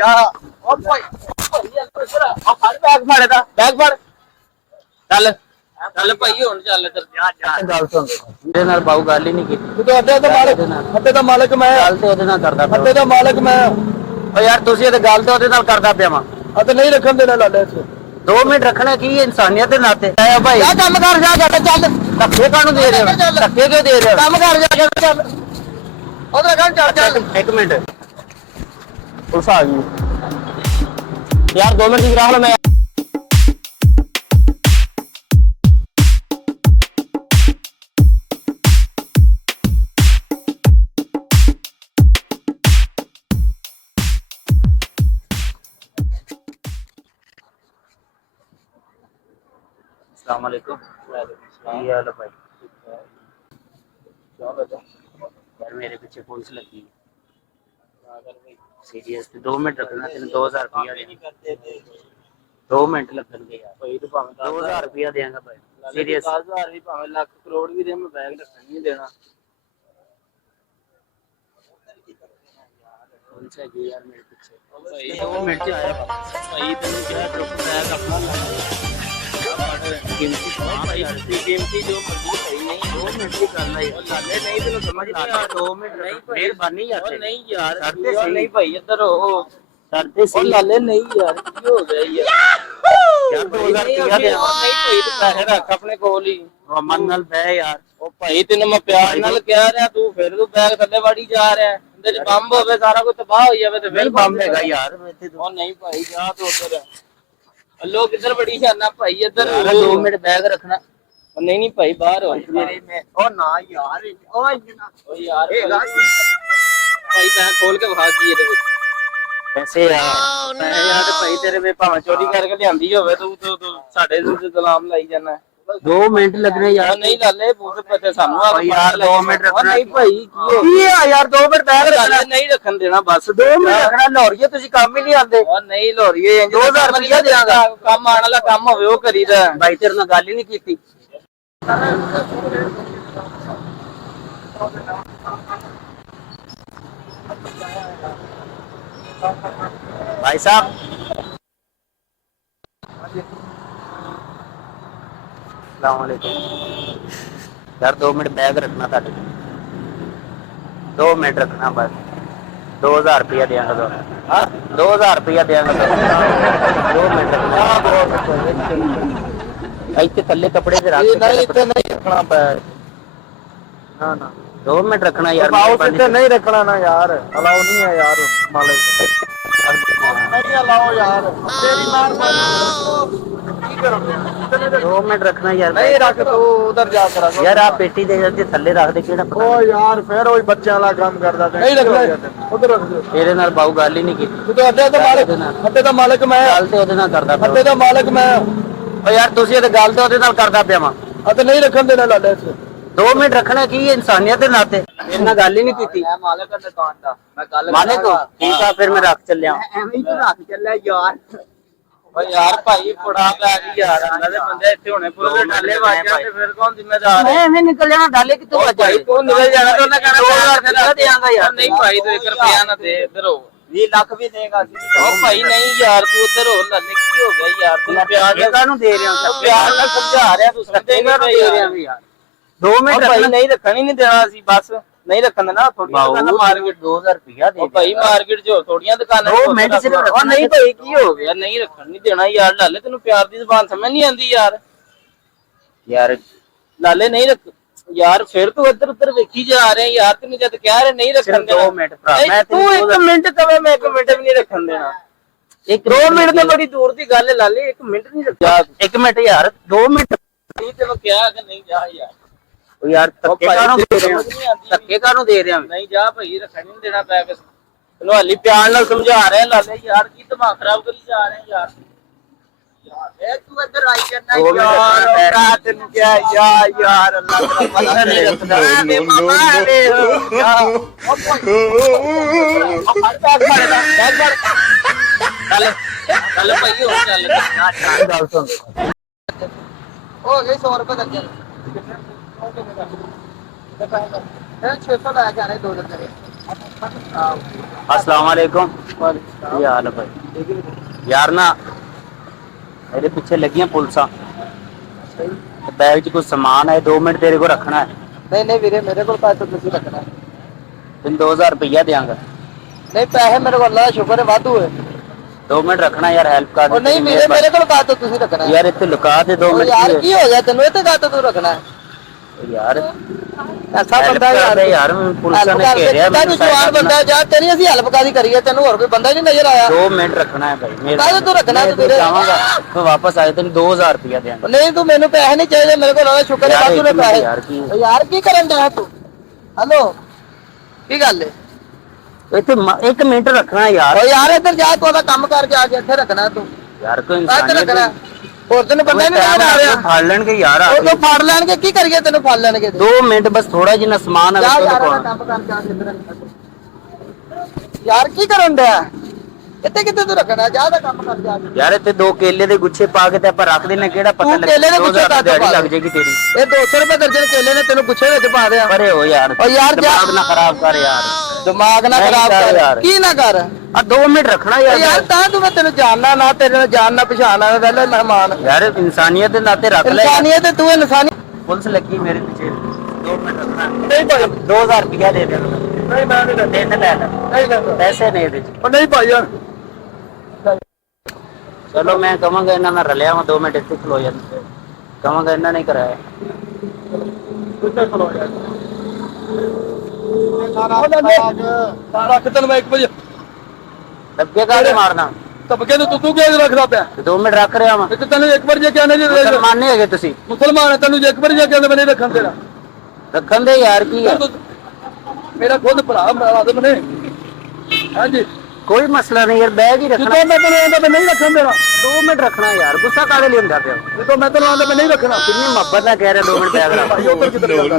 ਜਾ ਉਹ ਭਾਈ ਆ ਫੜ ਬੈਗ ਫੜ ਬੈਗ ਫੜ ਚੱਲ ਚੱਲ ਭਾਈ ਹੁਣ ਚੱਲ ਇੱਧਰ ਜਾ ਗੱਲ ਸੁਣ ਮੇਰੇ ਨਾਲ ਬਾਊ ਗੱਲ ਹੀ ਨਹੀਂ ਕੀਤੀ ਤੂੰ ਅੱਡੇ ਦਾ ਮਾਲਕ ਮੈਂ ਗੱਲ ਤੇ ਉਹਦੇ ਨਾਲ ਕਰਦਾ ਪਿਆ ਅੱਡੇ ਦਾ ਮਾਲਕ ਮੈਂ ਓ ਯਾਰ ਤੁਸੀਂ ਇਹ ਗੱਲ ਤੇ ਉਹਦੇ ਨਾਲ ਕਰਦਾ ਪਿਆ ਵਾਂ ਅਤੇ ਨਹੀਂ ਰੱਖਣ ਦੇਣਾ ਲਾਲੇ ਇੱਥੇ 2 ਮਿੰਟ ਰੱਖਣਾ ਕੀ ਇਨਸਾਨੀਅਤ ਦੇ ਨਾਤੇ ਆ ਭਾਈ ਜਾ ਕੰਮ ਕਰ ਜਾ ਚੱਲ ਧੱਕੇ ਕਾਹਨੂੰ ਦੇ ਰਹੇ ਹੋ ਧੱਕੇ ਕਿਉਂ ਦੇ ਰਹੇ ਹੋ ਕੰਮ ਕਰ ਜਾ ਚੱਲ ਉਧਰ ਗਾਂ ਚੱਲ 1 ਮਿੰਟ ਪੁਲਿਸ ਆ ਗਈ ਯਾਰ 2 ਮਿੰਟ ਦੀ ਰਾਹ ਮੈਂ अस्सलाम वालेकुम यार भाई यार मेरे पीछे पुलिस लगी सीरियस 2 मिनट रखना तेन 2000 रुपया 2 मिनट लगेंगे यार ਭਾਈ ਤੂੰ ਭਾਵੇਂ 2000 रुपया देंगे भाई सीरियस 10000 ਵੀ ਭਾਵੇਂ ਲੱਖ ਕਰੋੜ ਵੀ ਦੇ ਮੈਂ ਬੈਗ ਰੱਖਣ ਨਹੀਂ ਦੇਣਾ पुलिस है यार मेरे पीछे ਭਾਈ 2 मिनट से आया ਭਾਈ ਤੈਨੂੰ ਕਿਹਾ ਚੁੱਪ ਬੈਗ ਆਪਣਾ ਕੀਮਤੀ ਜੋ ਮਰਜ਼ੀ ਭਾਈ ਨਹੀਂ 2 मिनट की गल है ਉਹ ਲਾਲੇ ਨਹੀਂ ਤੈਨੂੰ ਸਮਝ ਨਹੀਂ ਆ 2 मिनट मेहरबानी यार ਉਹ ਨਹੀਂ ਯਾਰ ਕਰਦੇ ਉਹ ਨਹੀਂ ਭਾਈ ਇੱਧਰ ਹੋ करते ਉਹ सही ਲਾਲੇ ਨਹੀਂ ਯਾਰ ਕੀ ਹੋ ਗਿਆ ਯਾਰ यार 2000 रुपया दे ਨਹੀਂ ਭਾਈ ਤੂੰ ਪੈਸੇ ਰੱਖ ਆਪਣੇ ਕੋਲ ਹੀ मन नाल बह यार ਉਹ ਭਾਈ ਤੈਨੂੰ ਮੈਂ ਪਿਆਰ ਨਾਲ ਕਹਿ ਰਿਹਾ ਤੂੰ ਫਿਰ ਤੂੰ ਬੈਗ ਥੱਲੇ ਵਾੜੀ ਜਾ ਰਿਹਾ ਇਹਦੇ ਚ ਬੰਬ ਹੋਵੇ ਸਾਰਾ ਕੁਝ ਤਬਾਹ ਹੋ ਜਾਵੇ ਤੇ ਫਿਰ नहीं बम हैगा यार मैं ਉਹ ਨਹੀਂ ਭਾਈ ਜਾ ਤੂੰ ਉੱਧਰ ਅੱਲੋ ਕਿੱਧਰ ਬੜੀ ਜਾਨਾ ਭਾਈ ਇੱਧਰ 2 मिनट बैग रखना ਉਹ ਨਹੀਂ ਨਹੀਂ ਭਾਈ ਬਾਹਰ ਹੋ ओ ना यार ਉਹ ਯਾਰ ਭਾਈ ਬੈਗ ਖੋਲ ਕੇ ਵਿਖਾ ਕੀ ਇਹਦੇ ਵਿੱਚ कैसे यार ਪੈਸੇ ਯਾਰ ਤੇ ਭਾਈ ਤੇਰੇ ਵਿੱਚ ਭਾਵੇਂ ਚੋਰੀ ਕਰਕੇ ਲਿਆਂਦੀ ਹੋਵੇ ਤੂੰ ਸਾਡੇ ਤੇ ਗੁਲਾਮ ਲਾਈ ਜਾਣਾ 2 मिनट लगने ਯਾਰ यार ਨਹੀਂ ਲਾਲੇ ਪੁੱਤ ਪਤੇ ਸਾਨੂੰ ਆ यार 2 मिनट रखना ਨਹੀਂ ਭਾਈ ਕੀ ਹੋ ਕੀ ਆ ਯਾਰ 2 ਮਿੰਟ ਬੈਗ ਰੱਖਣਾ ਲਾਲੇ ਨਹੀਂ ਰੱਖਣ ਦੇਣਾ ਬਸ 2 ਮਿੰਟ ਰੱਖਣਾ ਲਾਹੌਰੀਏ ਤੁਸੀਂ ਕੰਮ ਹੀ ਨਹੀਂ ਆਉਂਦੇ ਉਹ ਨਹੀਂ ਲੋਰੀਏ 2000 ਰੁਪਇਆ ਦਿਆਂਗਾ ਕੰਮ ਆਣ ਵਾਲਾ ਕੰਮ ਹੋਵੇ ਉਹ ਕਰੀਦਾ ਭਾਈ ਤੇਰੇ ਨਾਲ ਗੱਲ ਹੀ ਨਹੀਂ ਕੀਤੀ भाई साहब अस्सलाम वालेकुम यार 2 मिनट बैग रखना था 2 मिनट रखना बस 2000 रुपया देंगे तो हाँ 2000 रुपया देंगे तो 2 मिनट रखना इतने थल्ले कपड़े से रख नहीं इतने नहीं रखना ना ना 2 मिनट रखना यार नहीं रखना ना यार अलाउ नहीं है यार मालिक नहीं अलाउ यार तेरी की करोगे 2 मिनट रखना यार नहीं रख तू उधर जा कर यार आप पेटी दे जाते थल्ले रख दे केड़ा ओ यार फिर वही बच्चे वाला काम करदा नहीं रखना उधर रख दे तेरे नाल बाऊ गल ही नहीं की तू तो अड्डे दा मालिक मैं गल ते ओदे नाल करदा पिया अड्डे दा मालिक मैं ओ यार तुसी ये गल ते ओदे नाल करदा पिया वा ਅਤੇ ਨਹੀਂ ਰੱਖਣ ਦੇਣਾ ਲਾਲੇ ਇੱਥੇ 2 मिनट रखना की इंसानियत दे नाते मेरे नाल गल ही नहीं कीती ਮੈਂ ਮਾਲਕ ਦਾ ਦੁਕਾਨ ਦਾ ਮੈਂ ਗੱਲ मालिक हो ठीक है फिर मैं रख चलिया ਐਵੇਂ ਹੀ ਤੂੰ ਰੱਖ ਚੱਲਿਆ ਯਾਰ ਓ ਯਾਰ ਭਾਈ ਫੜਾ ਪੈ ਗਈ ਯਾਰ ਇਹਨਾਂ ਦੇ ਬੰਦੇ ਇੱਥੇ ਹੋਣੇ ਪੂਰੇ ਡਾਲੇ ਵਾਜਿਆ ਤੇ ਫਿਰ ਕੌਣ ਜ਼ਿੰਮੇਦਾਰ ਹੈ मैं एवें निकल जाना डाले कि तू ਉਹ ਭਾਈ ਤੂੰ ਨਿਕਲ ਜਾਣਾ ਤੇ ਉਹਨੇ ਕਹਿਣਾ 2000 ਰੁਪਇਆ ਦਿਆਂਗਾ ਯਾਰ ਨਹੀਂ ਭਾਈ ਤੂੰ 1 ਰੁਪਿਆ ਨਾ ਦੇ ਇੱਧਰ ਹੋ 20 ਲੱਖ ਵੀ ਦੇਗਾ ਉਹ ਭਾਈ ਨਹੀਂ ਯਾਰ ਤੂੰ ਉੱਧਰ ਹੋ ਲੱਲੇ ਕੀ ਹੋ ਗਿਆ ਯਾਰ ਤੂੰ ਪਿਆਰ ਨਾਲ कानू दे रहे हो ਪਿਆਰ ਨਾਲ ਸਮਝਾ ਰਿਹਾ ਤੂੰ ਸਮਝੇਗਾ दे रहे हैं यार 2 मिनट ਭਾਈ रखना ਨਹੀਂ ਰੱਖਣ ਹੀ ਨਹੀਂ ਦੇਣਾ ਸੀ ਬਸ ਨਹੀਂ ਰੱਖਣ ਦੇਣਾ ਥੋੜੀਆਂ ਦੁਕਾਨਾਂ ਮਾਰਕੀਟ 2000 रुपया दे ਉਹ ਭਾਈ ਮਾਰਕੀਟ 'ਚ ਥੋੜੀਆਂ ਦੁਕਾਨਾਂ 2 ਮਿੰਟ ਸਿਰਫ ਉਹ ਰੱਖਣਾ ਨਹੀਂ ਭਾਈ ਕੀ ਹੋ ਗਿਆ ਨਹੀਂ ਰੱਖਣ ਨਹੀਂ ਦੇਣਾ ਯਾਰ ਲਾਲੇ ਤੈਨੂੰ ਪਿਆਰ ਦੀ ਜ਼ੁਬਾਨ ਸਮਝ ਨਹੀਂ ਆਉਂਦੀ ਯਾਰ यार ਲਾਲੇ ਨਹੀਂ ਰੱਖ ਯਾਰ ਫਿਰ ਤੂੰ ਇੱਧਰ ਉੱਧਰ ਵੇਖੀ ਜਾ ਰਿਹਾ ਯਾਰ ਤੈਨੂੰ ਜਦ ਕਹਿ ਰਹੇ ਨਹੀਂ ਰੱਖਣ सिर्फ 2 ਦੇਣਾ मिनट भरा मैं ਤੂੰ 1 ਮਿੰਟ ਕਵੇ ਮੈਂ 1 ਮਿੰਟ ਵੀ ਨਹੀਂ ਰੱਖਣ ਦੇਣਾ एक 2 ਮਿੰਟ ਤਾਂ ਬੜੀ ਦੂਰ ਦੀ ਗੱਲ ਹੈ ਲਾਲੇ 1 ਮਿੰਟ ਨਹੀਂ ਰੱਖਿਆ 1 मिनट यार 2 मिनट ਨਹੀਂ ਤੈਨੂੰ ਕਿਹਾ ਕਿ ਨਹੀਂ ਜਾ ਯਾਰ ओ यार धक्के कानू दे रहे हो ਸਮਝ ਨਹੀਂ ਆਉਂਦੀ धक्के कानू दे रहे हो ਨਹੀਂ ਜਾ ਭਾਈ ਰੱਖਣ ਨਹੀਂ ਦੇਣਾ ਪੈ ਕੇ ਤੈਨੂੰ ਹਾਲੀ ਪਿਆਰ ਨਾਲ ਸਮਝਾ ਰਿਹਾ ਲਾਲੇ ਯਾਰ ਕੀ ਦਿਮਾਗ ਖਰਾਬ ਕਰੀ ਜਾ ਰਹੇ ਯਾਰ ਇਹ ਤੂੰ ਇੱਧਰ ਆਈ ਜਾਂਦਾ ਯਾਰ ਰਾਤ ਨੂੰ ਕਿਹਾ ਯਾਰ ਅੱਲਾਹ ਤੇਰਾ ਪਤਾ ਨਹੀਂ ਰੱਖਦਾ ਮੈਂ ਮਾਮਾ ਰੇ ਚੱਲ ਚੱਲ ਭਾਈ ਹੋ ਚੱਲ गल सुन ਹੋ ਗਈ 100 ਰੁਪਏ ਤੱਕ ਇਹ 600 ਲੈ ਕੇ ਆ ਰਹੇ 2 ਦਿਨ अस्सलाम वालेकुम। ਕੀ ਹਾਲ ਹੈ ਭਾਈ? ਯਾਰ ਨਾ ਇਹਦੇ ਪਿੱਛੇ ਲੱਗੀਆਂ ਪੁਲਿਸਾਂ, ਬੈਗ 'ਚ ਕੁਝ ਸਮਾਨ ਹੈ, 2 ਮਿੰਟ ਤੇਰੇ ਕੋਲ ਰੱਖਣਾ ਹੈ। ਨਹੀਂ ਨਹੀਂ ਵੀਰੇ, ਮੇਰੇ ਕੋਲ ਪੈਸੇ ਤੁਸੀਂ ਰੱਖਣਾ। ਤੈਨੂੰ 2000 ਰੁਪਇਆ ਦਿਆਂਗਾ। ਨਹੀਂ ਪੈਸੇ ਮੇਰੇ ਕੋਲ, ਅੱਲਾ ਦਾ ਸ਼ੁਕਰ ਹੈ, ਵਾਧੂ ਹੈ। 2 ਮਿੰਟ ਰੱਖਣਾ ਯਾਰ, ਹੈਲਪ ਕਰ ਦੇ। ਉਹ ਨਹੀਂ ਵੀਰੇ, ਮੇਰੇ ਕੋਲ ਕਾਹ ਤੋਂ ਤੁਸੀਂ ਰੱਖਣਾ ਯਾਰ ਇੱਥੇ ਲੁਕਾ ਦੇ 2 ਉਹ ਮਿੰਟ। ਯਾਰ ਕੀ ਹੋ ਗਿਆ ਤੈਨੂੰ, ਇੱਥੇ ਕਾਹ ਤੋਂ ਤੂੰ ਰੱਖਣਾ ਹੈ? ਯਾਰ ਐਸਾ ਬੰਦਾ ਯਾਰ ਪੁਲਿਸਾਂ ਨੇ ਘੇਰਿਆ ਤੈਨੂੰ ਜਵਾਨ ਬੰਦਾ ਜਾ, ਤੇਰੀ ਅਸੀਂ ਹੈਲਪ ਕਾਦੀ ਕਰੀਏ, ਤੈਨੂੰ ਹੋਰ ਕੋਈ ਬੰਦਾ ਹੀ ਨਹੀਂ ਨਜ਼ਰ ਆਇਆ? 2 ਮਿੰਟ ਰੱਖਣਾ ਹੈ ਭਾਈ। ਕਾਹਦੇ ਤੂੰ ਰੱਖਣਾ ਤੂੰ ਵੀਰੇ? ਚਾਹਾਂਗਾ ਮੈਂ ਵਾਪਸ ਆਏ ਤੈਨੂੰ 2000 ਰੁਪਇਆ ਦਿਆਂਗਾ। ਨਹੀਂ ਤੂੰ ਮੈਨੂੰ ਪੈਸੇ ਨਹੀਂ ਚਾਹੀਦੇ, ਮੇਰੇ ਕੋਲ ਉਹਦਾ ਸ਼ੁਕਰ ਹੈ, ਯਾਰ ਵਾਧੂ ਨੇ ਇੱਕ ਮਿੰਟ ਪੈਸੇ। ਯਾਰ ਕੀ- ਯਾਰ ਕੀ ਕਰਨ ਡਿਆ ਤੂੰ? ਹੈਲੋ, ਕੀ ਗੱਲ ਹੈ? ਇੱਥੇ 1 ਮਿੰਟ ਰੱਖਣਾ ਯਾਰ। ਓ ਯਾਰ ਇੱਧਰ ਜਾ, ਤੂੰ ਉਹਦਾ ਕੰਮ ਕਰ ਜਾ ਕੇ, ਇੱਥੇ ਰੱਖਣਾ ਤੂੰ। ਯਾਰ ਕੋਈ ਕਾਹਤੇ ਇਨਸਾਨੀਅਤ ਰੱਖਣਾ? ਹੋਰ ਤੈਨੂੰ ਬੰਦਾ ਹੀ ਨਹੀਂ ਨਜ਼ਰ ਆ ਰਿਹਾ? ਫੜ ਲੈਣਗੇ ਯਾਰ। ਉਹ ਤੋਂ ਫੜ ਲੈਣਗੇ, ਕੀ ਕਰੀਏ, ਤੈਨੂੰ ਫੜ ਲੈਣਗੇ। 2 ਮਿੰਟ ਬਸ, ਥੋੜਾ ਜਿਹਾ ਸਮਾਨ ਹੈ ਜਾ ਉਹਦੇ ਯਾਰ, ਉਹਦਾ ਕੋਲ। ਕੰਮ ਕਰ ਜਾ ਕੇ ਇੱਧਰ। ਯਾਰ ਕੀ ਕਰਨ ਡਿਆ? ਇੱਥੇ ਕਿੱਥੇ ਤੂੰ ਰੱਖਣਾ? ਜਾ ਉਹਦਾ ਕੰਮ ਕਰ ਜਾ ਕੇ। ਯਾਰ ਇੱਥੇ 2 ਕੇਲੇ ਦੇ ਗੁੱਛੇ ਪਾ ਕੇ ਤੇ ਆਪਾਂ ਰੱਖ ਦੇਣੇ, ਕਿਹੜਾ ਪਤਾ ਤੂੰ ਕੇਲੇ ਦੇ ਗੁੱਛੇ 2000 ਕਾਹਤੋਂ ਦਿਹਾੜੀ ਪਾ ਲੱਗ ਦੇ? ਜਾਏਗੀ ਤੇਰੀ। ਇਹ 200 ਰੁਪਏ ਦਰਜਨ ਕੇਲੇ ਨੇ ਤੈਨੂੰ ਗੁੱਛੇ ਵਿੱਚ ਪਾ ਦਿਆ। ਪਰੇ ਹੋ ਯਾਰ। ਓ ਯਾਰ ਜਾ, ਦਿਮਾਗ ਨਾ ਖਰਾਬ ਕਰ ਯਾਰ। ਦਿਮਾਗ ਨਾ ਨਹੀਂ ਖਰਾਬ ਕਰ ਕਰ ਯਾਰ। ਕੀ ਨਾ ਕਰ। ਆ 2 ਮਿੰਟ ਰੱਖਣਾ ਓ ਯਾਰ। ਯਾਰ ਤਾਂ ਤੂੰ, ਮੈਂ ਤੈਨੂੰ ਜਾਣਨਾ ਨਾ, ਤੇਰੇ ਨਾਲ ਜਾਣਨਾ ਪਛਾਣਨਾ, ਪਹਿਲੇ ਮਹਿਮਾਨ। ਯਾਰ ਇਨਸਾਨੀਅਤ ਦੇ ਨਾਤੇ ਰੱਖ ਲੈ। ਇਨਸਾਨੀਅਤ ਤੇ ਤੂੰ ਇਨਸਾਨੀ। ਪੁਲਿਸ ਲੱਗੀ ਮੇਰੇ ਪਿੱਛੇ, 2 ਮਿੰਟ ਰੱਖਣਾ। ਨਹੀਂ ਭਾਈ, 2000 ਰੁਪਇਆ ਦੇ ਦੇ। ਨਹੀਂ ਮੈਂ ਨਹੀਂ ਦੇ ਲੈ ਲੈ। ਨਹੀਂ ਲੈਂਦਾ। ਪੈਸੇ ਨਹੀਂ ਇਹਦੇ 'ਚ। ਉਹ ਨਹੀਂ ਭਾਈ ਯਾਰ। ਚਲੋ ਮੈਂ ਕਹਾਂਗਾ ਇਹਨਾਂ ਨਾਲ ਰਲਿਆ ਮੈਂ 2 ਮਿੰਟ ਇੱਥੇ ਖਲੋ ਜਾਂਦੇ, ਕਹਾਂਗਾ ਇਹਨਾਂ ਨੇ ਕਰਾਇਆ। ਕਿੱਥੇ ਖਲੋ ਯਾਰ? ਰੱਖ ਤੈਨੂੰ ਮੈਂ 1 ਵਜੇ ਲੱਗੇ ਕਾਹਦੇ ਮਾਰਨਾ? ਤਬਕੇ ਨੂੰ ਤੂੰ ਕਿਉਂ ਰੱਖਦਾ ਪਿਆ? 2 ਮਿੰਟ ਰੱਖ ਰਿਹਾ ਵਾਂ। ਇੱਕ ਤੈਨੂੰ 1 ਵਜੇ ਕਹਿੰਦੇ ਜੀ ਮੁਸਲਮਾਨ ਨਹੀਂ ਹੈਗੇ ਤੁਸੀਂ? ਮੁਸਲਮਾਨ ਹੈ, ਤੈਨੂੰ 1 ਵਜੇ ਕਹਿੰਦੇ ਮੈਂ ਨਹੀਂ ਰੱਖਣ ਤੇਰਾ। ਰੱਖਣ ਦੇ ਯਾਰ, ਕੀ ਹੈ? ਮੇਰਾ ਖੁਦ ਭਰਾ ਮੇਰਾ ਆਦਮ ਨੇ। ਹਾਂਜੀ ਕੋਈ ਮਸਲਾ ਨਹੀਂ ਯਾਰ, ਬੈਗ ਹੀ ਰੱਖਣਾ। ਜਦੋਂ ਮੈਂ ਤੈਨੂੰ ਆਂਦਾ ਮੈਂ ਨਹੀਂ ਰੱਖਣ ਦੇਣਾ। 2 ਮਿੰਟ ਰੱਖਣਾ ਯਾਰ, ਗੁੱਸਾ ਕਾਹਦੇ ਲਈ ਹੁੰਦਾ ਪਿਆ? ਜਦੋਂ ਮੈਂ ਤੈਨੂੰ ਆਂਦਾ ਮੈਂ ਨਹੀਂ ਰੱਖਣਾ। ਕਿੰਨੀ ਮੁਹੱਬਤ ਨਾਲ ਕਹਿ ਰਿਹਾ 2 ਮਿੰਟ ਬੈਗ ਰੱਖ। ਭਾਈ ਉੱਧਰ ਕਿੱਧਰ ਜਾਂਦਾ?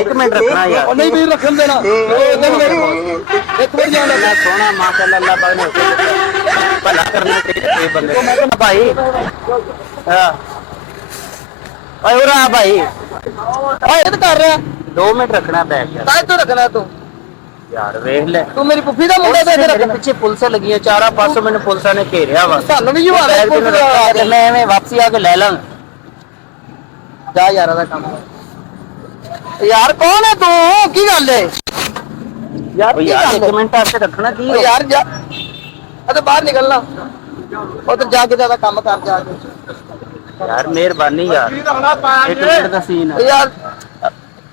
1 ਮਿੰਟ ਰੱਖਣਾ ਯਾਰ। ਉਹ ਨਹੀਂ ਵੀ ਰੱਖਣ ਦੇਣਾ। 1 ਵਜੇ ਆਂਦਾ ਮੈਂ ਸੋਹਣਾ ਮਾਸ਼ਾਅੱਲਾ, ਅੱਲਾਹ ਪਾਕ ਨੇ ਭਲਾ ਕਰਨਾ ਚਾਹੀਦਾ ਬੰਦੇ ਨੂੰ। ਭਾਈ ਹਾਂ ਓਏ ਉਰਾ ਭਾਈ, ਓਏ ਇਹ ਕਰ ਰਿਹਾ। 2 ਮਿੰਟ ਰੱਖਣਾ ਬੈਗ ਯਾਰ। ਕਾਹ ਤੂੰ ਰੱਖਣਾ ਤੂੰ? ਯਾਰ ਵੇਖ ਲੈ, ਤੂੰ ਮੇਰੀ ਪੁੱਫੀ ਦਾ ਮੁੰਡਾ ਤੇ ਇੱਥੇ ਮੇਰੇ ਰੱਖਣਾ। ਪਿੱਛੇ ਪੁਲਿਸਾਂ ਲੱਗੀਆਂ, 4 ਪਾਸੋਂ ਮੈਨੂੰ ਪੁਲਿਸਾਂ ਨੇ ਘੇਰਿਆ ਵਾ। ਸਾਨੂੰ ਵੀ ਜਵਾ ਬੈਗ ਤੈਨੂੰ ਰੱਖਿਆ ਤੇ ਮੈਂ ਐਵੇਂ ਵਾਪਸੀ ਆ ਕੇ ਲੈ ਲਾਂਗਾ। ਜਾ ਯਾਰ ਉਹਦਾ ਕੰਮ ਕਰ। ਯਾਰ ਕੌਣ ਹੈ ਤੂੰ? ਕੀ ਗੱਲ ਹੈ ਯਾਰ? ਓਏ ਕੀ ਯਾਰ ਗੱਲ 1 ਹੈ? ਮਿੰਟ ਵਾਸਤੇ ਰੱਖਣਾ ਕੀ ਓ ਹੈ ਯਾਰ ਜਾ, ਅਤੇ ਬਾਹਰ ਨਿਕਲਣਾ। ਉਧਰ ਜਾ ਕੇ ਉਹਦਾ ਕੰਮ ਕਰ ਜਾ ਕੇ। ਯਾਰ? ਮਿਹਰਬਾਨੀ ਯਾਰ, 1 ਮਿੰਟ ਦਾ ਸੀਨ ਓ ਹੈ। ਯਾਰ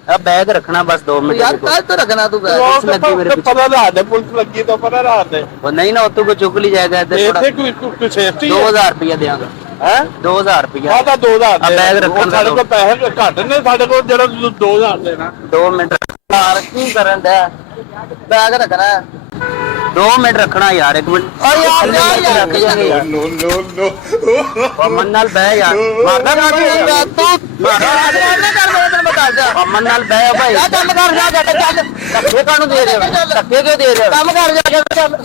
ਆ ਬੈਗ ਰੱਖਣਾ ਬਸ 2 ਮਿੰਟ। ਯਾਰ ਕਾਹ ਤੋਂ ਰੱਖਣਾ ਤੂੰ ਬੈਗ? ਪੁਲਿਸ ਲੱਗੀ ਮੇਰੇ ਪਿੱਛੇ। ਪਤਾ ਰਾਤ ਦੇ ਪੁਲਿਸ ਲੱਗੀ ਤਾਂ ਪਤਾ ਰਾਤ ਦੇ ਉਹ ਨਹੀਂ ਨਾ, ਉੱਤੋਂ ਕੋ ਚੁੱਕ ਲਈ ਜਾਏਗਾ ਇੱਧਰ ਥੋੜਾ। ਇੱਥੇ ਕੋਈ ਸੇਫਟੀ 2000 ਰੁਪਇਆ ਦੇਵਾਂਗਾ। ਹੈ 2000 ਰੁਪਇਆ। ਆ ਤਾਂ 2000 ਆ ਬੈਗ ਰੱਖਣ ਦਾ ਸਾਡੇ ਕੋਲ ਪੈਸੇ ਘੱਟ ਨੇ, ਸਾਡੇ ਕੋਲ ਜਿਹੜਾ 2000 ਦੇਣਾ। 2 ਮਿੰਟ ਯਾਰ ਕੀ ਕਰਨ ਦਾ? ਬੈਗ ਰੱਖਣਾ ਹੈ। 2 ਮਿੰਟ ਰੱਖਣਾ ਯਾਰ, 1 ਮਿੰਟ। ਓ ਯਾਰ ਜਾ ਯਾਰ, ਰੱਖ ਜਾਗੇ ਯਾਰ। ਨੋ ਨੋ ਨੋ ਅਮਨ ਨਾਲ ਬਹਿ ਯਾਰ, ਮਾਰਦਾ ਨਾ ਤੂੰ ਮਾਰ ਨਾ ਕਰ, ਮੈਂ ਤੈਨੂੰ ਬਤਾ ਜਾ। ਅਮਨ ਨਾਲ ਬਹਿ ਭਾਈ। ਜਾ ਕੰਮ ਕਰ ਜਾ ਕੇ ਚੱਲ। ਧੱਕੇ ਕਾਹਨੂੰ ਦੇ ਰਹੇ ਹੋ? ਧੱਕੇ ਕਿਉਂ ਦੇ ਰਹੇ ਹੋ? ਕੰਮ ਕਰ ਜਾ ਕੇ ਚੱਲ।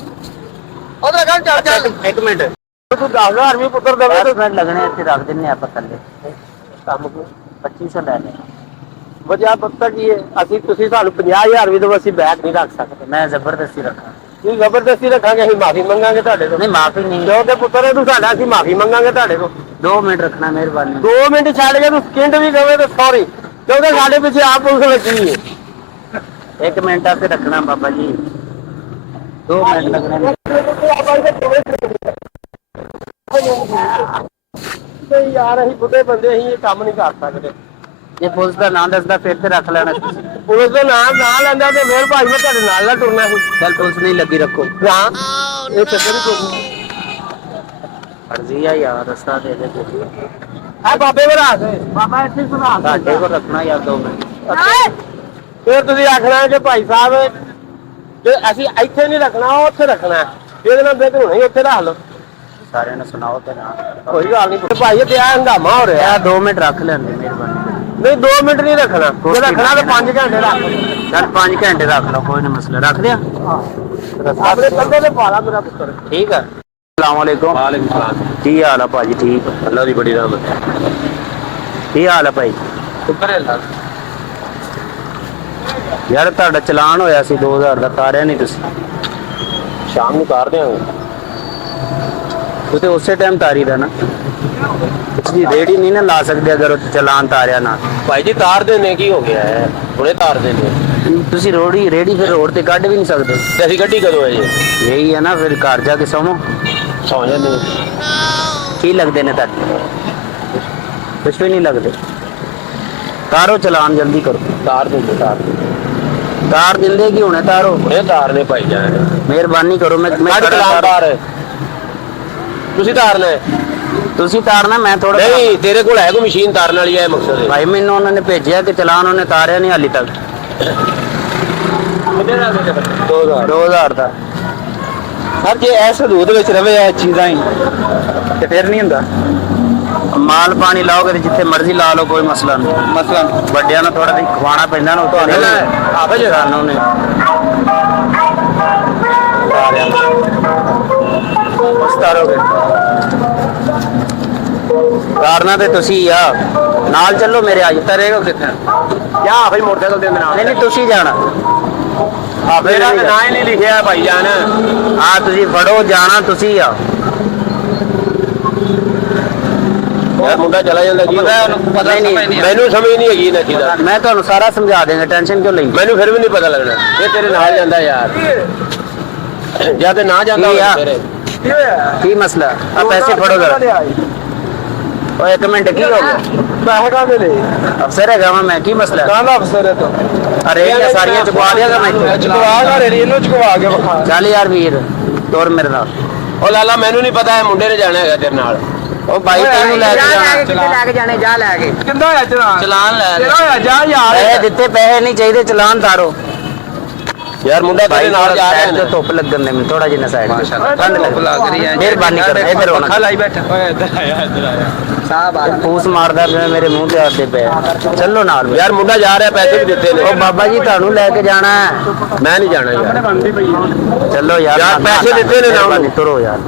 ਉਧਰ ਕੰਮ ਚੱਲ ਚੱਲ। 1 ਮਿੰਟ। ਤੂੰ 10000 ਵੀ ਪੁੱਤਰ ਦੇਵੇ 10 ਮਿੰਟ ਲੱਗਣੇ, ਇੱਥੇ ਰੱਖ ਦਿੰਨੇ ਆਪਾਂ ਥੱਲੇ। ਕੰਮ ਕੋ 2500 ਲੈ ਲੈ। ਵਜ੍ਹਾ ਪਤਾ ਕੀ ਹੈ, ਅਸੀਂ ਤੁਸੀਂ ਸਾਨੂੰ 50000 ਵੀ ਦਿਓ, ਅਸੀਂ ਬੈਗ ਨਹੀਂ ਰੱਖ ਸਕਦੇ। ਮੈਂ ਜ਼ਬਰਦਸਤੀ ਰੱਖਾਂ? ਤੁਸੀਂ ਜ਼ਬਰਦਸਤੀ ਰੱਖਾਂਗੇ, ਅਸੀਂ ਮਾਫੀ ਮੰਗਾਂਗੇ ਤੁਹਾਡੇ ਤੋਂ। ਨਹੀਂ ਮਾਫੀ ਨਹੀਂ। ਕਿਉਂਕਿ ਪੁੱਤਰ ਤੂੰ ਸਾਡਾ, ਅਸੀਂ ਮਾਫੀ ਮੰਗਾਂਗੇ ਤੁਹਾਡੇ ਤੋਂ। 2 ਮਿੰਟ ਰੱਖਣਾ ਮਿਹਰਬਾਨੀ। 2 ਮਿੰਟ ਛੱਡ ਕੇ ਤੂੰ ਸਕਿੰਟ ਵੀ ਕਵੇ ਤਾਂ ਸੌਰੀ, ਕਿਉਂਕਿ ਸਾਡੇ ਪਿੱਛੇ ਆਪ ਪੁਲਿਸ ਲੱਗੀ ਹੈ। 1 ਮਿੰਟ ਆਸੇ ਰੱਖਣਾ ਬਾਬਾ ਜੀ, 2 ਮਿੰਟ ਲੱਗਣੇ ਨੇ। ਨਹੀਂ ਯਾਰ, ਅਸੀਂ ਬੁੱਢੇ ਬੰਦੇ, ਅਸੀਂ ਇਹ ਕੰਮ ਨਹੀਂ ਕਰ ਸਕਦੇ। ਜੇ ਪੁਲਿਸ ਦਾ ਨਾਂ ਦੱਸਦਾ ਫਿਰ ਤੇ ਰੱਖ ਲੈਣਾ ਸੀ। ਪੁਲਿਸ ਦੇ ਨਾਮ ਨਾ ਲੈਂਦਾ ਤੇ ਫਿਰ ਭਾਈ ਮੈਂ ਤੁਹਾਡੇ ਨਾਲ ਨਾ ਟੁਰਨਾ ਸੀ। ਚੱਲ ਪੁਲਿਸ ਨਹੀਂ ਲੱਗੀ, ਰੱਖੋ। ਨਾ ਇਹ ਚੱਕਰ ਹੀ ਕੋਈ ਫਰਜ਼ੀ ਆ ਯਾਰ, ਰਸਤਾ ਦੇ ਦੇ ਕੋਈ। ਹੈ ਬਾਬੇ ਵਰਾ ਬਾਬਾ ਇੱਥੇ ਸੁਣਾ ਤੁਹਾਡੇ ਕੋਲ ਰੱਖਣਾ ਯਾਰ 2 ਮਿੰਟ। ਫਿਰ ਤੁਸੀਂ ਆਖਣਾ ਕਿ ਭਾਈ ਸਾਹਿਬ ਕਿ ਅਸੀਂ ਇੱਥੇ ਨਹੀਂ ਰੱਖਣਾ, ਉਹ ਉੱਥੇ ਰੱਖਣਾ ਹੈ। ਇਹਦੇ ਨਾਲ ਬਿਹਤਰ ਹੋਣੀ ਉੱਥੇ ਰੱਖ ਲਓ। ਸਾਰਿਆਂ ਨੂੰ ਸੁਣਾਓ ਤੇ ਨਾ ਕੋਈ ਗੱਲ ਨਹੀਂ ਭਾਈ, ਇਹ ਤੇ ਆ ਹੰਗਾਮਾ ਹੋ ਰਿਹਾ। ਯਾਰ 2 ਮਿੰਟ ਰੱਖ ਲੈਂਦੇ ਮਿਹਰਬਾਨੀ। ਨਹੀਂ 2 ਮਿੰਟ ਨਹੀਂ ਰੱਖਣਾ, ਜੇ ਰੱਖਣਾ ਤਾਂ 5 ਘੰਟੇ ਰੱਖ ਲਓ। ਚੱਲ 5 ਘੰਟੇ ਰੱਖ ਲਓ, ਕੋਈ ਨਹੀਂ ਮਸਲਾ, ਰੱਖ ਦਿਆਂ। ਆਪਣੇ ਕੰਧੇ ਤੇ ਪਾ ਲਾ ਮੇਰਾ ਪੁੱਤਰ। ਠੀਕ ਹੈ। अस्सलाम वालेकुम। ਵਾਲੇਕੁਮ ਸਲਾਮ। ਕੀ ਹਾਲ ਆ ਭਾਜੀ? ਠੀਕ। ਅੱਲਾ ਦੀ ਬੜੀ ਰਹਿਮਤ ਹੈ। ਕੀ ਹਾਲ ਆ ਭਾਈ? ਸ਼ੁਕਰ ਹੈ ਅੱਲਾ। ਯਾਰ ਤੁਹਾਡਾ ਚਲਾਨ ਹੋਇਆ ਸੀ 2000 ਦਾ, ਤਾਰਿਆ ਨਹੀਂ ਤੁਸੀਂ। ਸ਼ਾਮ ਨੂੰ ਤਾਰ ਦਿਆਂਗੇ। ਉਹ ਤੇ ਉਸੇ ਟਾਈਮ ਤਾਰੀ ਦਾ ਨਾ, ਤੁਸੀਂ ਰੇੜੀ ਨਹੀਂ ਨਾ ਲਾ ਸਕਦੇ ਅਗਰ ਉਹ ਚਲਾਨ ਤਾਰਿਆ ਨਾ। ਭਾਈ ਜੀ ਤਾਰ ਦੇਣੇ ਕੀ ਹੋ ਗਿਆ ਹੈ, ਹੁਣੇ ਤਾਰ ਦੇਣੇ। ਤੁਸੀਂ ਰੇੜੀ ਫਿਰ ਰੋਡ ਤੇ ਕੱਢ ਵੀ ਨਹੀਂ ਸਕਦੇ। ਤੇ ਅਸੀਂ ਗੱਡੀ ਕਦੋਂ ਹੈ ਜੀ? ਯਹੀ ਹੈ ਨਾ, ਫਿਰ ਘਰ ਜਾ ਕੇ ਸੌਂ। ਸੌ ਜਾਂਦੇ। ਕੀ ਲੱਗਦੇ ਨੇ ਤੁਹਾਡੇ? ਕੁਛ ਵੀ ਨਹੀਂ ਲੱਗਦੇ। ਤਾਰੋ ਚਲਾਨ, ਜਲਦੀ ਕਰੋ। ਤਾਰ ਦਿੰਦੇ, ਤਾਰ ਦਿੰਦੇ ਕੀ ਹੁਣੇ ਤਾਰੋ। ਹੁਣੇ ਤਾਰ ਨੇ ਭਾਈ ਜਾਨ। ਮਿਹਰਬਾਨੀ ਕਰੋ। ਮੈਂ ਚਲਾਨ ਤਾਰ। ਤੁਸੀਂ ਤਾਰਨਾ ਹੈ? ਤੁਸੀਂ ਤਾਰਨਾ, ਮੈਂ ਥੋੜਾ ਨਹੀਂ, ਤੇਰੇ ਕੋਲ ਹੈ ਕੋਈ ਮਸ਼ੀਨ ਤਾਰਨ ਵਾਲੀ ਹੈ? ਮਕਸਦ ਹੈ ਭਾਈ ਮੈਨੂੰ ਉਹਨਾਂ ਨੇ ਭੇਜਿਆ ਕਿ ਚਲਾਨ ਉਹਨੇ ਤਾਰਿਆ ਨਹੀਂ ਹਾਲੀ ਤੱਕ। 2000 ਦਾ ਸਰ ਜੇ ਇਸ ਹਦੂਦ ਵਿੱਚ ਰਵੇ ਇਹ ਚੀਜ਼ਾਂ ਹੀ ਤੇ ਫਿਰ ਨਹੀਂ ਹੁੰਦਾ। ਮਾਲ ਪਾਣੀ ਲਾਓਗੇ ਤੇ ਜਿੱਥੇ ਮਰਜ਼ੀ ਲਾ ਲਓ, ਕੋਈ ਮਸਲਾ ਨਹੀਂ। ਮਸਲਾ ਵੱਡਿਆਂ ਨੂੰ ਥੋੜਾ ਜਿਹਾ ਖਵਾਉਣਾ ਪੈਂਦਾ ਨਾ, ਤੁਹਾਨੂੰ ਆਪੇ ਸਾਨੂੰ ਨੇ ਤਾਰੋਗੇ। ਤਾਰਨਾ ਤੇ ਤੁਸੀਂ ਆ, ਨਾਲ ਚੱਲੋ ਮੇਰੇ। ਅੱਜ ਤਰੇਗਾ ਕਿੱਥੇ? ਕਿਆ ਭਾਈ ਮੋਟਰਸਾਈਕਲ ਦੇ ਨਾਲ? ਨਹੀਂ ਤੁਸੀਂ ਜਾਣਾ। ਮੇਰਾ ਤਾਂ ਨਾਂ ਹੀ ਨਹੀਂ ਲਿਖਿਆ ਭਾਈ ਜਾਨ। ਹਾਂ ਤੁਸੀਂ ਫੜੋ, ਜਾਣਾ ਤੁਸੀਂ ਆ। ਯਾਰ ਮੁੰਡਾ ਚਲਾ ਜਾਂਦਾ ਜੀ। ਨਹੀਂ ਮੈਨੂੰ ਸਮਝ ਨਹੀਂ ਹੈਗੀ ਨਾ ਚੀਜ਼ ਦਾ। ਮੈਂ ਤੁਹਾਨੂੰ ਸਾਰਾ ਸਮਝਾ ਦੇਂਗਾ, ਟੈਨਸ਼ਨ ਕਿਉਂ ਲਈ? ਮੈਨੂੰ ਫਿਰ ਵੀ ਨਹੀਂ ਪਤਾ ਲੱਗਣਾ। ਇਹ ਤੇਰੇ ਨਾਲ ਜਾਂਦਾ ਯਾਰ, ਜਦ ਨਾ ਜਾਂਦਾ ਕੀ ਆ? ਤੇਰੇ। ਕੀ ਮਸਲਾ? ਆ ਪੈਸੇ ਫੜੋ ਜਰਾ। ਓਏ ਇੱਕ ਮਿੰਟ, ਕੀ ਹੋ ਗਿਆ? ਪੈਸੇ ਕਾਹਦੇ ਨੇ? ਅਫਸਰ ਹੈਗਾ ਮੈਂ, ਕੀ ਮਸਲਾ? ਕਾਹਦਾ ਅਫਸਰ ਹੈ ਤੂੰ? ਅਰੇ ਇਹ ਸਾਰੀਆਂ ਚੁਕਵਾ ਦਿਆਗਾ ਮੈਂ। ਚੁਕਵਾ ਕਰ ਇਹਨੂੰ, ਚੁਕਵਾ ਕੇ ਵਿਖਾ। ਚੱਲ ਯਾਰ ਵੀਰ, ਤੋਰ ਮੇਰੇ ਨਾਲ। ਉਹ ਲਾਲਾ ਮੈਨੂੰ ਨਹੀਂ ਪਤਾ, ਹੈ ਮੁੰਡੇ ਨੇ ਜਾਣਾ ਹੈਗਾ ਤੇਰੇ ਨਾਲ। ਉਹ ਬਾਈ ਤੈਨੂੰ ਲੈ ਕੇ ਜਾਣਾ। ਕਿੱਥੇ ਲੈ ਕੇ ਜਾਣੇ? ਜਾ ਲੈ ਕੇ। ਕਿੰਦਾ ਹੋਇਆ ਚਲਾਨ ਲੈ ਤੇਰਾ ਹੋਇਆ, ਜਾ ਯਾਰ। ਪੈਸੇ ਦਿੱਤੇ, ਪੈਸੇ ਨਹੀਂ ਚਾਹੀਦੇ, ਚਲਾਨ ਤਾਰੋ। ਯਾਰ ਮੁੰਡਾ ਤੇਰੇ ਨਾਲ ਜਾ ਰਿਹਾ ਹੈ। ਧੁੱਪ ਲੱਗਣ ਦੇ ਮੈਨੂੰ ਥੋੜਾ ਜਿਹਾ ਸਾਈਡ ਠੰਡ ਲੱਗ ਰਹੀ ਹੈ। ਮਿਹਰਬਾਨੀ ਕਰ, ਇੱਧਰ ਹੋਣਾ। ਪੱਖਾ ਲਾਈ ਬੈਠਾ। ਓਏ ਇੱਧਰ ਆਇਆ ਸਾਹਿਬ ਆ। ਫੂਸ ਮਾਰਦਾ ਪਿਆ ਮੇਰੇ ਮੂੰਹ ਤੇ ਆਦੇ ਪਏ। ਚੱਲੋ ਨਾਲ ਯਾਰ ਮੁੰਡਾ ਜਾ ਰਿਹਾ, ਪੈਸੇ ਵੀ ਦਿੱਤੇ ਨੇ। ਉਹ ਬਾਬਾ ਜੀ ਤੁਹਾਨੂੰ ਲੈ ਕੇ ਜਾਣਾ ਹੈ। ਮੈਂ ਨਹੀਂ ਜਾਣਾ ਯਾਰ। ਚੱਲੋ ਯਾਰ, ਪੈਸੇ ਦਿੱਤੇ ਨੇ ਨਾ। ਨਹੀਂ ਤੁਰੋ ਯਾਰ।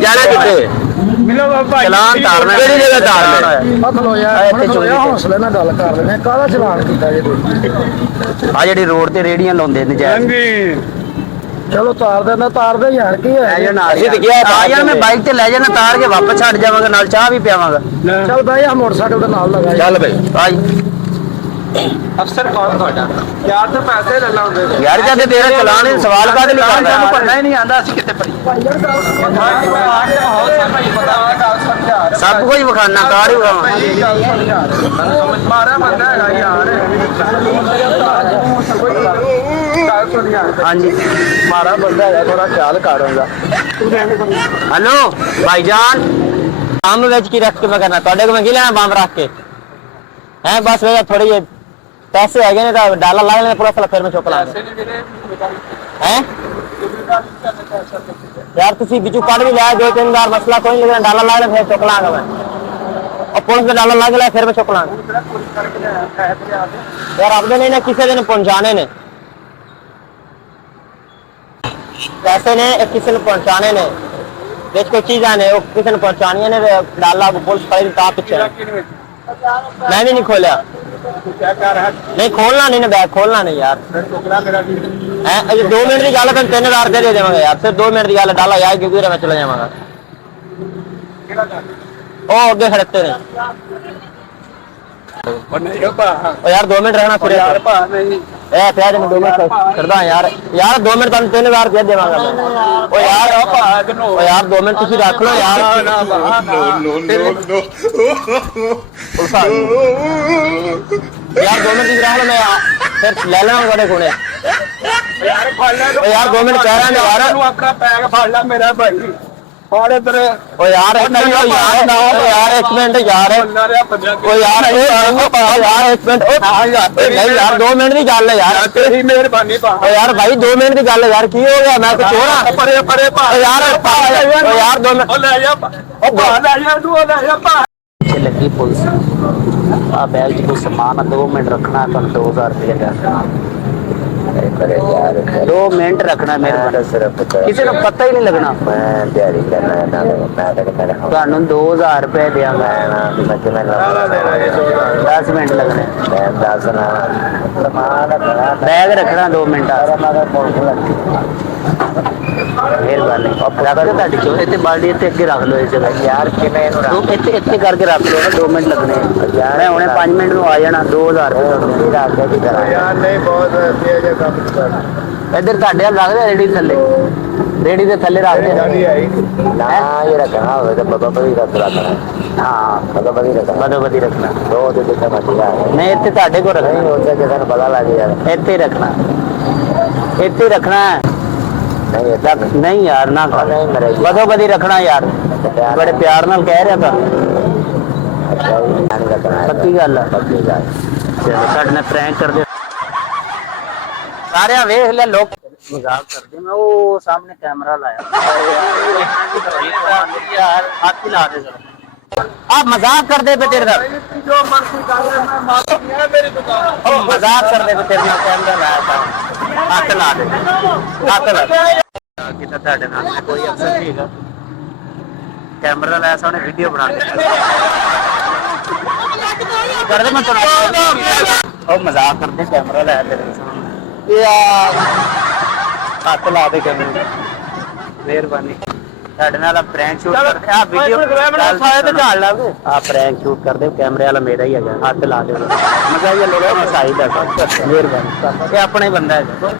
ਜਾਣਾ ਕਿੱਥੇ? ਚਲਾਨ ਤਾਰਨਾ। ਕਿਹੜੀ ਜਗ੍ਹਾ ਤਾਰਨਾ? ਖਲੋ ਯਾਰ, ਹੌਸਲੇ ਨਾਲ ਗੱਲ ਕਰ ਲੈਣੇ। ਕਾਹਦਾ ਚਲਾਨ ਕੀਤਾ ਜੇ ਤੁਸੀਂ? ਆ ਜਿਹੜੀ ਰੋਡ ਤੇ ਰੇੜੀਆਂ ਲਾਉਂਦੇ ਨੇ ਜਾਇਜ਼। ਚਲੋ ਤਾਰ ਦੇਣਾ, ਤਾਰ ਦੇ ਯਾਰ। ਕੀ ਹੈ? ਅਸੀਂ ਤੇ ਕਿਹਾ ਆ ਯਾਰ, ਮੈਂ ਬਾਈਕ ਤੇ ਲੈ ਜਾਣਾ, ਤਾਰ ਕੇ ਵਾਪਸ ਛੱਡ ਜਾਵਾਂਗਾ, ਨਾਲ ਚਾਹ ਵੀ ਪਿਆਵਾਂਗਾ। ਚੱਲ ਬਾਈ ਆ ਮੋਟਰਸਾਈਕਲ ਦੇ ਨਾਲ ਲਗਾ। ਚੱਲ ਬਈ। ਭਾਈ ਅਫਸਰ ਕੌਣ ਤੁਹਾਡਾ? ਯਾਰ ਤੇ ਪੈਸੇ ਲੈ ਲਾਉਂਦੇ। ਯਾਰ ਜਦ ਤੇਰਾ ਚਲਾਨ ਹੀ ਸਵਾਲ ਕਾਹਦੇ ਲਈ ਕਰਦਾ? ਸਾਨੂੰ ਪਤਾ ਹੀ ਨਹੀਂ ਆਂਦਾ ਅਸੀਂ ਕਿੱਥੇ ਪੜੀ। ਸਭ ਕੁਝ ਵਿਖਾਣਾ, ਕਾਰ ਹੀ ਵਿਖਾਵਾਂ। ਮਾਰਾ ਬੰਦਾ ਹੈਗਾ ਯਾਰ। ਹਾਂਜੀ ਮਾਰਾ ਬੰਦਾ ਹੈਗਾ, ਥੋੜਾ ਖਿਆਲ ਕਰੂੰਗਾ। ਹੈਲੋ ਭਾਈਜਾਨ, ਆਮ ਵਿੱਚ ਕੀ ਰੱਖ ਕੇ ਮੈਂ ਕਰਨਾ? ਤੁਹਾਡੇ ਕੋਲ ਮੈਂ ਕੀ ਲੈਣਾ ਬੰਬ ਰੱਖ ਕੇ? ਹੈ ਬਸ ਵੇ ਥੋੜੀ ਜਿਹੀ ਪੈਸੇ ਹੈਗੇ ਨੇ ਤਾਂ ਡਾਲਾ ਲਾ ਲੈਣੇ ਪੂਰਾ ਸਾਲ, ਫਿਰ ਮੈਂ ਚੁੱਕ ਲਾਂਗਾ। ਹੈ ਯਾਰ ਤੁਸੀਂ ਵਿੱਚੋਂ ਕੱਢ ਵੀ ਲਿਆ 2-3 ਮਸਲਾ ਕੋਈ ਨਹੀਂ, ਡਾਲਾ ਲਾ ਲੈਣਾ, ਫਿਰ ਚੁੱਕ ਲਾਂਗਾ ਮੈਂ। और पुलिस में डाला लग लिया, फिर मैं चुक लांगा यार। आपने नहीं ना किसी ने पहुंचाने ने पैसे ने, किसी ने पहुंचाने ने, देख कोई चीज आने वो किसी ने पहुंचानी ने डाला, पुलिस खड़ी था पीछे। मैं भी नहीं खोला। नहीं खोलना नहीं ना, बैग खोलना नहीं यार। 2 मिनट की गल है, 3000 दे देवांगा यार। सिर्फ 2 मिनट की गल डाला यार, क्योंकि मैं चला जावांगा। ओ अगे खड़ते ने यार, 2 मिनट रहना फिर यार। ए प्याज में 2 मिनट करदा यार। यार 2 मिनट तुम 3000 दे देवांगा मैं। ओ यार 2 मिनट तुसी रख लो यार। यार 2 मिनट रख लो, मैं फिर ले लूंगा बड़े गुणे। यार 2 मिनट कह रहा है यार, अपना पैक फाड़ ला मेरा भाई। और इधर ओ यार यार 1 मिनट यार। ओ यार 1 मिनट। नहीं यार 2 मिनट की गल है यार, तेरी मेहरबानी पा। ओ यार भाई 2 मिनट की गल है यार, की हो गया? मैं कुछ हो रहा परे परे पा यार। ओ यार 2 मिनट। ओ ले जा, ओ बाहर ले जा, तू ले जा पा। पीछे लगी पुलिस। आ बैग च कोई सामान है, 2 मिनट रखना है, तुम 2000 रुपया दे। 2 ਮਿੰਟ ਰੱਖਣਾ ਮੇਰੇ ਕਿਸੇ ਨੂੰ ਪਤਾ ਹੀ ਨਹੀਂ ਲੱਗਣਾ ਤੁਹਾਨੂੰ 2000 ਰੁਪਏ ਦਿਆਂਗਾ 10 ਮਿੰਟ ਲੱਗਣੇ ਬੈਗ ਰੱਖਣਾ 2 ਮਿੰਟ ਮਿਹਰਬਾਨੀ ਰੱਖ ਦਿਓ ਤੁਹਾਡੀ ਚੋ ਇੱਥੇ ਬਾਲਟੀ ਇੱਥੇ ਅੱਗੇ ਰੱਖ ਲਓ ਇਸ ਜਗ੍ਹਾ ਯਾਰ ਕਿਵੇਂ ਇਹਨੂੰ ਇੱਥੇ ਕਰਕੇ ਰੱਖ ਲਓ 2 ਮਿੰਟ ਲੱਗਣੇ ਮੈਂ ਹੁਣੇ 5 ਮਿੰਟ ਨੂੰ ਆ ਜਾਣਾ 2000 ਰੁਪਏ ਰੱਖ ਕੇ ਕੀ ਕਰਾਂ ਯਾਰ ਨਹੀਂ ਬਹੁਤ ਤੇਜ਼ ਕੰਮ ਇੱਧਰ ਤੁਹਾਡੇ ਵੱਲ ਰੱਖ ਦੇ ਰੇੜੀ ਥੱਲੇ ਰੇੜੀ ਦੇ ਥੱਲੇ ਰੱਖ ਦੇ ਗਾੜੀ ਆਈ ਨਾ ਇਹ ਰੱਖਣਾ ਹੋਵੇ ਤਾਂ ਬਦੋ ਬਦੀ ਰੱਖਣਾ ਹਾਂ ਬਦੋ ਬਦੀ ਰੱਖਣਾ ਦੋ ਦੇ ਦਿੱਤਾ ਮਤਿਆ ਨਹੀਂ ਇੱਥੇ ਤੁਹਾਡੇ ਕੋਲ ਰੱਖਣਾ ਨਹੀਂ ਉੱਥੇ ਕਿਸੇ ਨੂੰ ਪਤਾ ਲੱਗ ਯਾਰ ਇੱਥੇ ਰੱਖਣਾ ਇੱਥੇ ਰੱਖਣਾ ਨਹੀਂ ਯਾਰ ਨਾ ਬਦੋ ਬਦੀ ਰੱਖਣਾ ਯਾਰ ਬੜੇ ਪਿਆਰ ਨਾਲ ਕਹਿ ਰਿਹਾ ਤਾਂ ਪੱਕੀ ਗੱਲ ਹੈ ਚਲੋ ਸਾਡੇ ਨਾਲ ਪ੍ਰੈਂਕ ਕਰਦੇ ਸਾਰਿਆਂ ਵੇਖ ਲੈ ਲੋਕ ਮਜ਼ਾਕ ਕਰਦੇ ਮੈਂ ਉਹ ਸਾਹਮਣੇ ਕੈਮਰਾ ਲਾਇਆ ਯਾਰ ਹੱਥ ਹੀ ਲਾ ਦੇ ਜਰਾ आप मजाक कर दे पे तेरे साथ ਜੋ ਮਰਜ਼ੀ ਕਰ ਲੈ ਮੈਂ ਮਾਫੀ ਹੈ ਮੇਰੀ ਦੁਕਾਨ मजाक कर दे पे तेरे साथ कैमरा लाया था हाथ ला दे हाथ ला कितना ਤੁਹਾਡੇ ਨਾਲ ਕੋਈ ਅਫਸਰ ਨਹੀਂ ਹੈਗਾ ਕੈਮਰਾ ਲਾਇਆ ਸਾਹਮਣੇ ਵੀਡੀਓ ਬਣਾ ਕੇ ਕਰ ਦੇ ਮੈਂ ਤੁਹਾਨੂੰ ਉਹ ਮਜ਼ਾਕ ਕਰਦੇ ਕੈਮਰਾ ਲਾਇਆ ਤੇਰੇ ਸਾਹਮਣੇ ਯਾਰ ਹੱਥ ਲਾ ਦੇ ਕੈਮਰੇ ਮਿਹਰਬਾਨੀ ਸਾਡੇ ਨਾਲ ਪ੍ਰੈਂਕ ਸ਼ੂਟ ਕਰਦੇ ਆ ਵੀਡੀਓ ਸਾਰੇ ਤੇ ਝਾੜ ਲਾ ਕੇ ਆ ਪ੍ਰੈਂਕ ਸ਼ੂਟ ਕਰਦੇ ਕੈਮਰੇ ਵਾਲਾ ਮੇਰਾ ਹੀ ਹੈਗਾ ਹੱਥ ਲਾ ਦੇ ਮਜ਼ਾ ਹੀ ਲੋਕਾਂ ਨੂੰ ਸਾਈ ਦਾ ਮਿਹਰਬਾਨੀ ਇਹ ਆਪਣੇ ਬੰਦਾ ਹੈ